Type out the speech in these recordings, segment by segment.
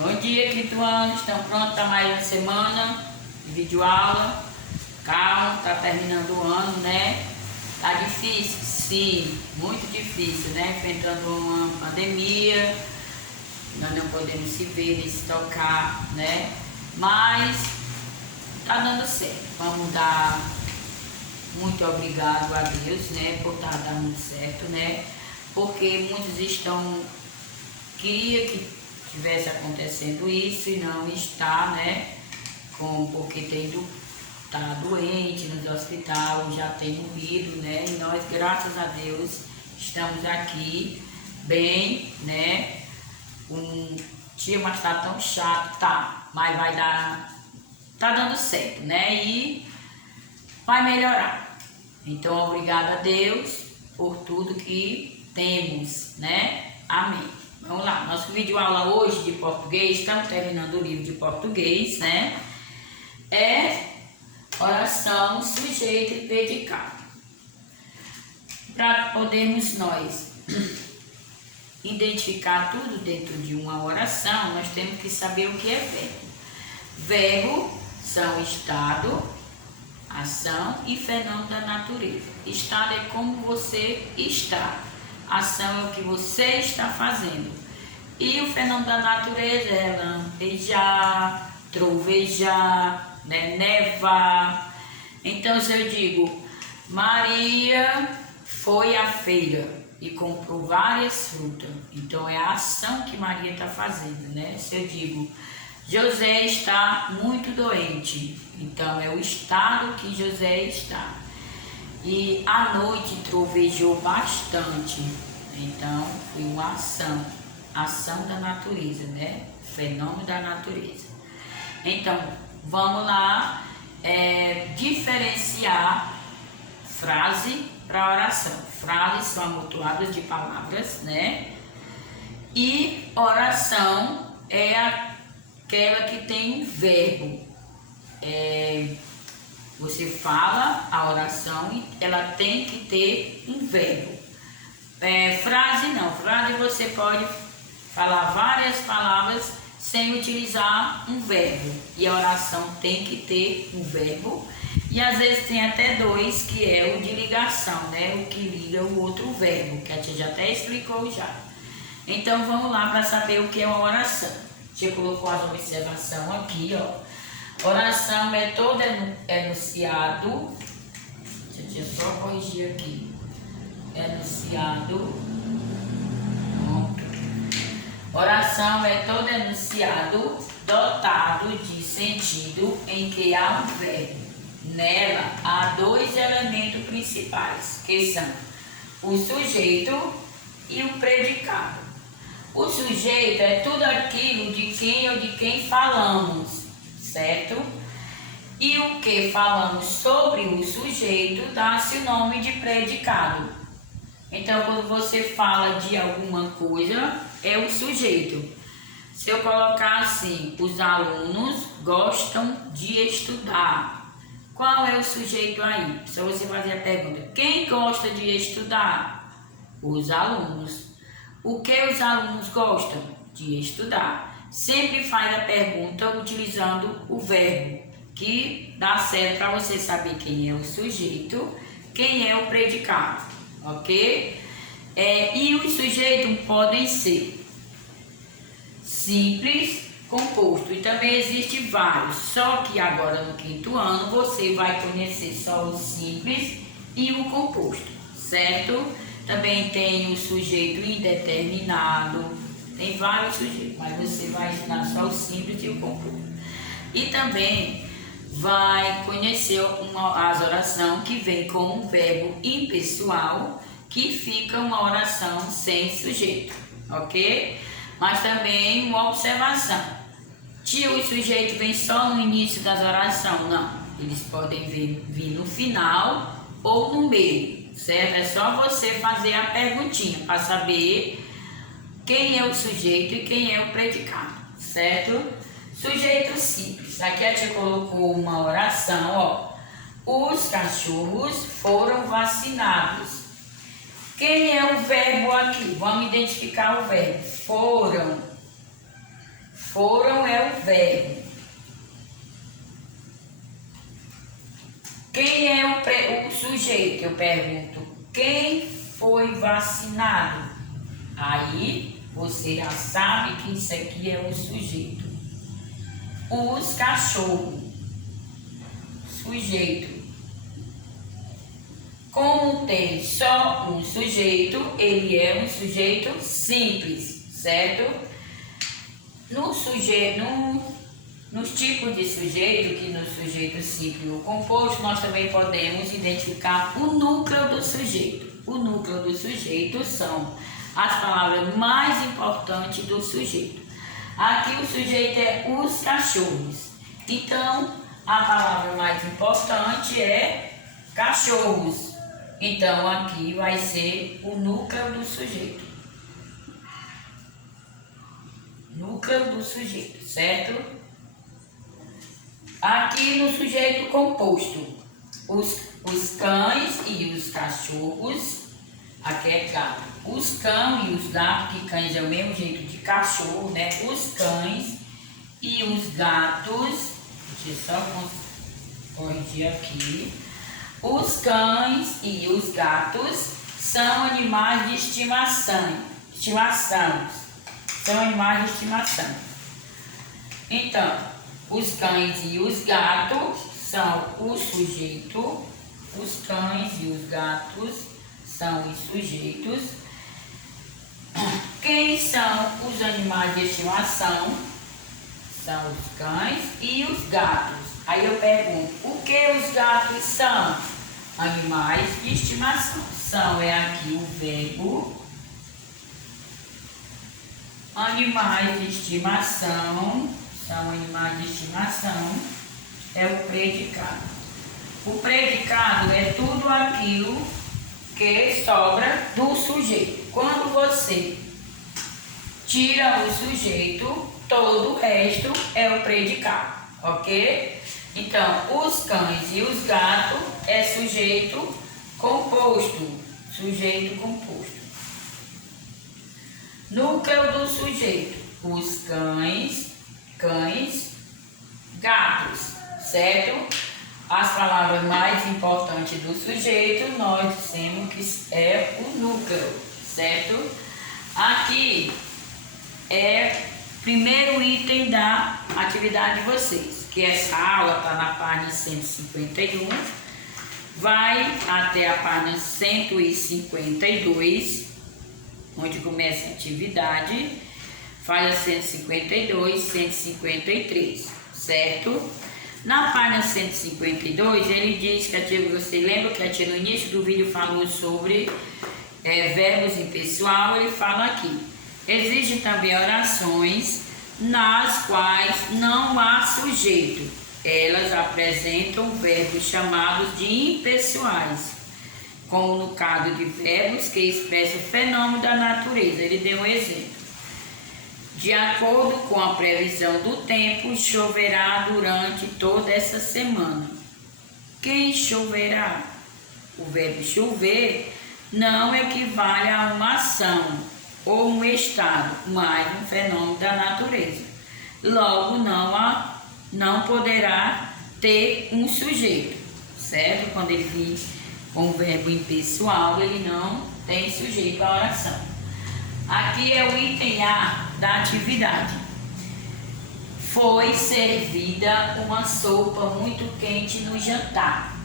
Bom dia, quinto ano. Estão prontos para mais uma semana de videoaula. Calma, tá terminando o ano, né? Tá difícil? Sim, muito difícil, né? Enfrentando uma pandemia, nós não podemos se ver nem se tocar, né? Mas tá dando certo. Vamos dar muito obrigado a Deus, né? Por estar dando certo, né? Porque muitos queria que tivesse acontecendo isso e não está, né? Porque tá doente nos hospitais, já tem morrido, né? E nós, graças a Deus, estamos aqui bem, né? Mas tá tão chato, tá, mas vai dar, tá dando certo, né? E vai melhorar. Então, obrigado a Deus por tudo que temos, né? Amém. Vamos lá, nosso vídeo aula hoje de português, estamos terminando o livro de português, né? É oração, sujeito e predicado. Para podermos nós identificar tudo dentro de uma oração, nós temos que saber o que é verbo. Verbo são estado, ação e fenômeno da natureza. Estado é como você está. Ação é o que você está fazendo. E o fenômeno da natureza é lampejar, trovejar, né, nevar. Então, se eu digo, Maria foi à feira e comprou várias frutas. Então, é a ação que Maria está fazendo, né? Se eu digo, José está muito doente. Então, é o estado que José está. E à noite trovejou bastante. Então, foi uma ação da natureza, né? Fenômeno da natureza. Então, vamos lá diferenciar frase para oração. Frases são amontoadas de palavras, né? E oração é aquela que tem verbo. Você fala a oração e ela tem que ter um verbo. Frase não. Frase você pode falar várias palavras sem utilizar um verbo. E a oração tem que ter um verbo. E às vezes tem até dois, que é o de ligação, né? O que liga o outro verbo, que a tia já até explicou já. Então vamos lá para saber o que é uma oração. A tia colocou as observações aqui, ó. Oração é todo enunciado. Deixa eu só corrigir aqui. Enunciado. Pronto. Oração é todo enunciado dotado de sentido em que há um verbo. Nela há dois elementos principais, que são o sujeito e o predicado. O sujeito é tudo aquilo de quem ou de quem falamos, certo? E o que falamos sobre o sujeito dá-se o nome de predicado. Então, quando você fala de alguma coisa, é o sujeito. Se eu colocar assim, os alunos gostam de estudar. Qual é o sujeito aí? Se você fazer a pergunta, quem gosta de estudar? Os alunos. O que os alunos gostam? De estudar. Sempre faz a pergunta utilizando o verbo, que dá certo para você saber quem é o sujeito, quem é o predicado, ok? E os sujeitos podem ser simples, composto, e também existe vários, só que agora no quinto ano você vai conhecer só o simples e o composto, certo? Também tem o sujeito indeterminado, tem vários sujeitos, mas você vai ensinar só o simples e o composto. E também vai conhecer as orações que vem com um verbo impessoal, que fica uma oração sem sujeito, ok? Mas também uma observação. O sujeito vem só no início das orações? Não. Eles podem vir no final ou no meio, certo? É só você fazer a perguntinha para saber quem é o sujeito e quem é o predicado, certo? Sujeito simples. Aqui a tia colocou uma oração, ó. Os cachorros foram vacinados. Quem é o verbo aqui? Vamos identificar o verbo. Foram sujeito, eu pergunto, quem foi vacinado? Aí você já sabe que isso aqui é o sujeito. Os cachorros. Sujeito. Como tem só um sujeito, ele é um sujeito simples, certo? Nos tipos de sujeito, que no sujeito simples ou composto, nós também podemos identificar o núcleo do sujeito. O núcleo do sujeito são as palavras mais importantes do sujeito. Aqui o sujeito é os cachorros. Então, a palavra mais importante é cachorros. Então, aqui vai ser o núcleo do sujeito. Núcleo do sujeito, certo? Aqui no sujeito composto, os cães e os cachorros, aqui é gato. Os cães e os gatos, que cães é o mesmo jeito de cachorro, né? Os cães e os gatos, deixa eu só corrigir aqui. Os cães e os gatos são animais de estimação. São animais de estimação. Então, os cães e os gatos são o sujeito. Os cães e os gatos são os sujeitos. Quem são os animais de estimação? São os cães e os gatos. Aí eu pergunto, o que os gatos são? Animais de estimação. São é aqui o verbo. Animais de estimação. São animais de estimação. É o predicado. O predicado é tudo aquilo que sobra do sujeito. Quando você tira o sujeito, todo o resto é o predicado, ok? Então, os cães e os gatos é sujeito composto. Sujeito composto. Núcleo do sujeito. Os cães, gatos, certo? As palavras mais importantes do sujeito, nós dissemos que é o núcleo, certo? Aqui é o primeiro item da atividade de vocês, que essa aula está na página 151, vai até a página 152, onde começa a atividade, faz a 152, 153, certo? Na página 152, ele diz que a tia, você lembra que a tia no início do vídeo falou sobre verbos impessoal, ele fala aqui. Existem também orações nas quais não há sujeito. Elas apresentam verbos chamados de impessoais, como no caso de verbos que expressam o fenômeno da natureza. Ele deu um exemplo. De acordo com a previsão do tempo, choverá durante toda essa semana. Quem choverá? O verbo chover não equivale a uma ação ou um estado, mas um fenômeno da natureza. Logo, não poderá ter um sujeito, certo? Quando ele vir com o verbo impessoal, ele não tem sujeito à oração. Aqui é o item A da atividade. Foi servida uma sopa muito quente no jantar.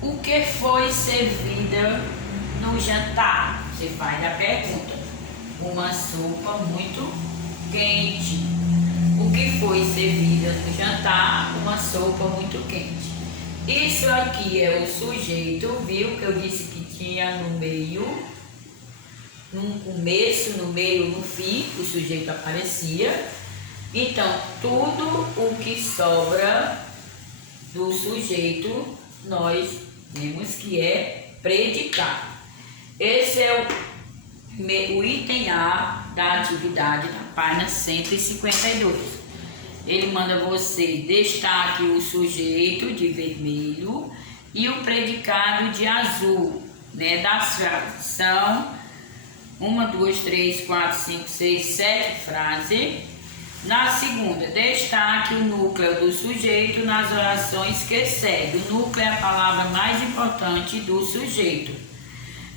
O que foi servida no jantar? Você faz a pergunta. Uma sopa muito quente. O que foi servida no jantar? Uma sopa muito quente. Isso aqui é o sujeito, viu? Que eu disse que tinha no meio, no começo, no meio, no fim, o sujeito aparecia. Então, tudo o que sobra do sujeito, nós vemos que é predicado. Esse é o item A da atividade da página 152. Ele manda você destaque o sujeito de vermelho e o predicado de azul, né, das frases. São 1, 2, 3, 4, 5, 6, 7 frases. Na segunda, destaque o núcleo do sujeito nas orações que seguem. O núcleo é a palavra mais importante do sujeito.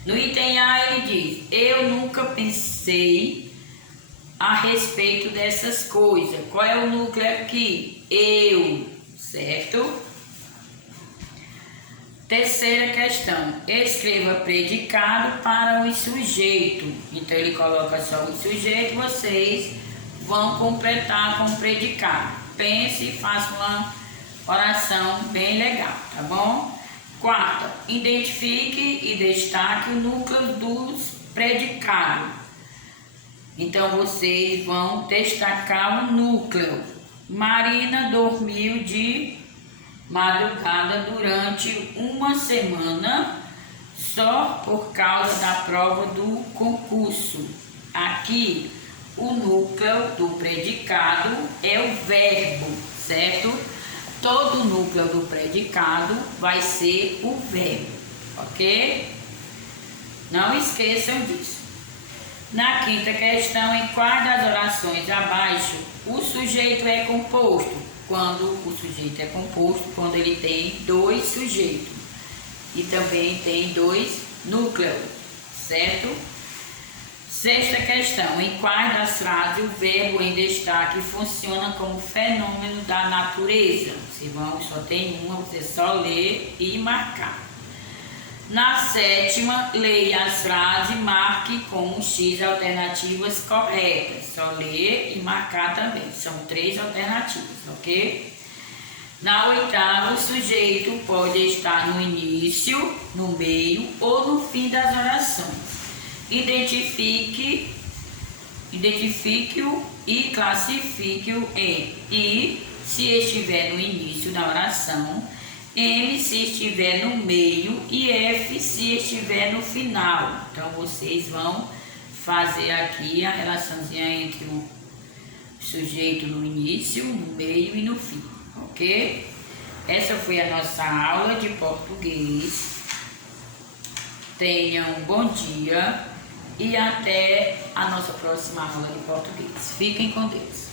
No item A ele diz: eu nunca pensei a respeito dessas coisas. Qual é o núcleo aqui? Eu, certo? Terceira questão, escreva predicado para o sujeito. Então ele coloca só o sujeito, vocês vão completar com o predicado. Pense e faça uma oração bem legal, tá bom? Quarta, identifique e destaque o núcleo dos predicados. Então vocês vão destacar o núcleo. Marina dormiu de madrugada durante uma semana só por causa da prova do concurso. Aqui o núcleo do predicado é o verbo, certo? Todo núcleo do predicado vai ser o verbo, ok? Não esqueçam disso. Na quinta questão, em quais das orações abaixo o sujeito é composto? Quando o sujeito é composto, quando ele tem dois sujeitos e também tem dois núcleos, certo? Sexta questão, em quais das frases o verbo em destaque funciona como fenômeno da natureza? Só tem uma, você só lê e marcar. Na sétima, leia as frases e marque com X alternativas corretas. Só ler e marcar também. São 3 alternativas, ok? Na oitava, o sujeito pode estar no início, no meio ou no fim das orações. Identifique-o e classifique-o em I, se estiver no início da oração, M se estiver no meio e F se estiver no final. Então vocês vão fazer aqui a relaçãozinha entre o sujeito no início, no meio e no fim, ok? Essa foi a nossa aula de português. Tenham um bom dia e até a nossa próxima aula de português. Fiquem com Deus.